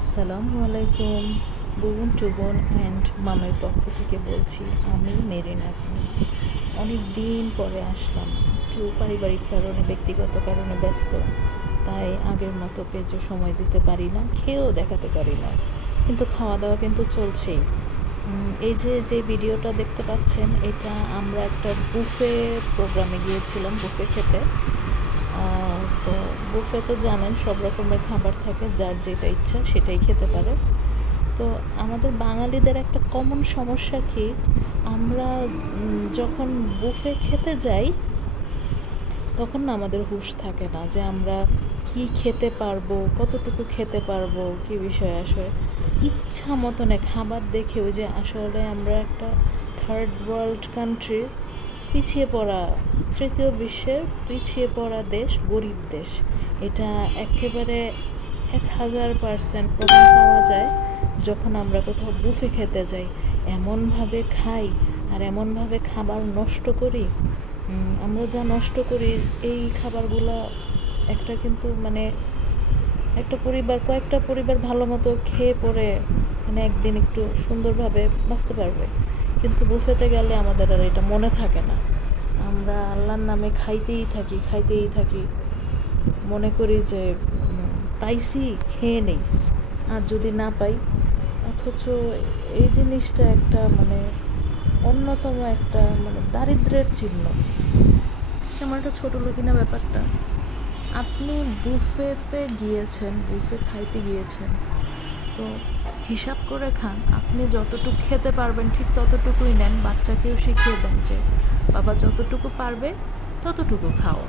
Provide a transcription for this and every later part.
আসসালামু আলাইকুম। বোন টুবন অ্যান্ড মামের পক্ষ থেকে বলছি, আমি মেরিন আসমি। অনেক দিন পরে আসলাম, একটু পারিবারিক কারণে, ব্যক্তিগত কারণে ব্যস্ত, তাই আগের মতো পেজে সময় দিতে পারি না, খেয়েও দেখাতে পারি না, কিন্তু খাওয়া দাওয়া কিন্তু চলছেই। এই যে ভিডিওটা দেখতে পাচ্ছেন, এটা আমরা একটা বুফে প্রোগ্রামে গিয়েছিলাম, বুফে খেতে। তো বুফে তো জানেন সব রকমের খাবার থাকে, যার যেটা ইচ্ছা সেটাই খেতে পারে। তো আমাদের বাঙালিদের একটা কমন সমস্যা কি, আমরা যখন বুফে খেতে যাই তখন না আমাদের হুঁশ থাকে না যে আমরা কি খেতে পারবো, কতটুকু খেতে পারবো, কি বিষয় আসলে ইচ্ছা মতনে খাবার দেখে, ওই যে আসলে আমরা একটা থার্ড ওয়ার্ল্ড কান্ট্রি, পিছিয়ে পড়া, তৃতীয় বিশ্বের পিছিয়ে পড়া দেশ, গরিব দেশ। এটা একেবারে 1000% প্রমাণ পাওয়া যায় যখন আমরা কোথাও বুফে খেতে যাই। এমনভাবে খাই আর এমনভাবে খাবার নষ্ট করি। আমরা যা নষ্ট করি এই খাবারগুলা একটা কিন্তু মানে একটা পরিবার, কয়েকটা পরিবার ভালো মতো খেয়ে পরে মানে একদিন একটু সুন্দরভাবে বাঁচতে পারবে, কিন্তু বুফেতে গেলে আমাদের আর এটা মনে থাকে না। আমরা আল্লাহর নামে খাইতেই থাকি, মনে করি যে পাইছি, খেয়ে নেই, আর যদি না পাই। অথচ এই জিনিসটা একটা মানে অন্যতম একটা মানে দারিদ্র্যের চিহ্ন। কেমন একটা ছোটো লোকি না ব্যাপারটা। আপনি বুফেতে গিয়েছেন, বুফে খাইতে গিয়েছেন, তো হিসাব করে খান। আপনি যতটুকু খেতে পারবেন ঠিক ততটুকুই নেন। বাচ্চাকেও শিখিয়ে দেন যে বাবা যতটুকু পারবে ততটুকু খাও,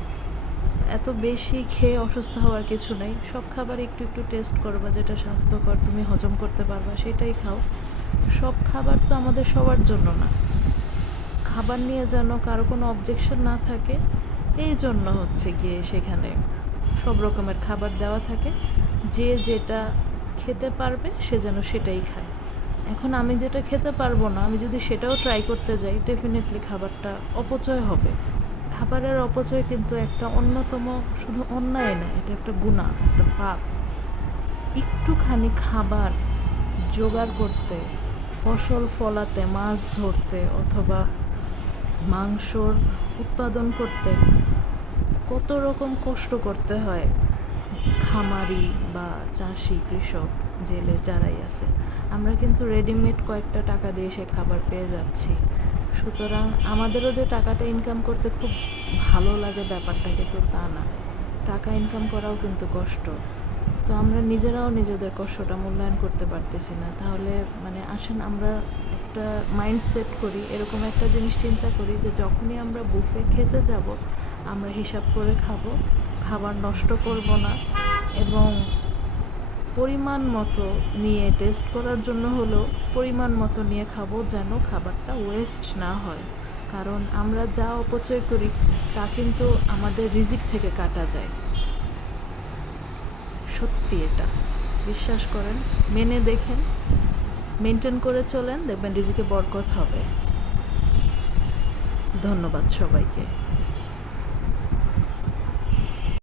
এত বেশি খেয়ে অসুস্থ হওয়ার কিছু নেই। সব খাবার একটু একটু টেস্ট করবা, যেটা স্বাস্থ্যকর তুমি হজম করতে পারবা সেটাই খাও। সব খাবার তো আমাদের সবার জন্য না। খাবার নিয়ে যেন কারো কোনো অবজেকশন না থাকে, এই জন্য হচ্ছে গিয়ে সেখানে সব রকমের খাবার দেওয়া থাকে। যে যেটা খেতে পারবে সে যেন সেটাই খায়। এখন আমি যেটা খেতে পারবো না, আমি যদি সেটাও ট্রাই করতে যাই, ডেফিনেটলি খাবারটা অপচয় হবে। খাবারের অপচয় কিন্তু একটা অন্যতম, শুধু অন্যায় না, এটা একটা গুনাহ, একটা পাপ। একটুখানি খাবার জোগাড় করতে, ফসল ফলাতে, মাছ ধরতে অথবা মাংসর উৎপাদন করতে কত রকম কষ্ট করতে হয় খামারি বা চাষি, কৃষক, জেলে যারাই আছে। আমরা কিন্তু রেডিমেড কয়েকটা টাকা দিয়ে সে খাবার পেয়ে যাচ্ছি। সুতরাং আমাদেরও যে টাকাটা ইনকাম করতে খুব ভালো লাগে ব্যাপারটা কিন্তু তা না। টাকা ইনকাম করাও কিন্তু কষ্ট। তো আমরা নিজেরাও নিজেদের কষ্টটা মূল্যায়ন করতে পারতেছি না। তাহলে মানে আসেন আমরা একটা মাইন্ড সেট করি, এরকম একটা জিনিস চিন্তা করি যে যখনই আমরা বুফে খেতে যাব আমরা হিসাব করে খাবো, খাবার নষ্ট করব না, এবং পরিমাণ মতো নিয়ে, টেস্ট করার জন্য হলেও পরিমাণ মতো নিয়ে খাবো, যেন খাবারটা ওয়েস্ট না হয়। কারণ আমরা যা অপচয় করি তা কিন্তু আমাদের রিজিক থেকে কাটা যায়। সত্যি এটা বিশ্বাস করেন, মেনে দেখেন, মেনটেন করে চলেন, দেখবেন রিজিকে বরকত হবে। ধন্যবাদ সবাইকে।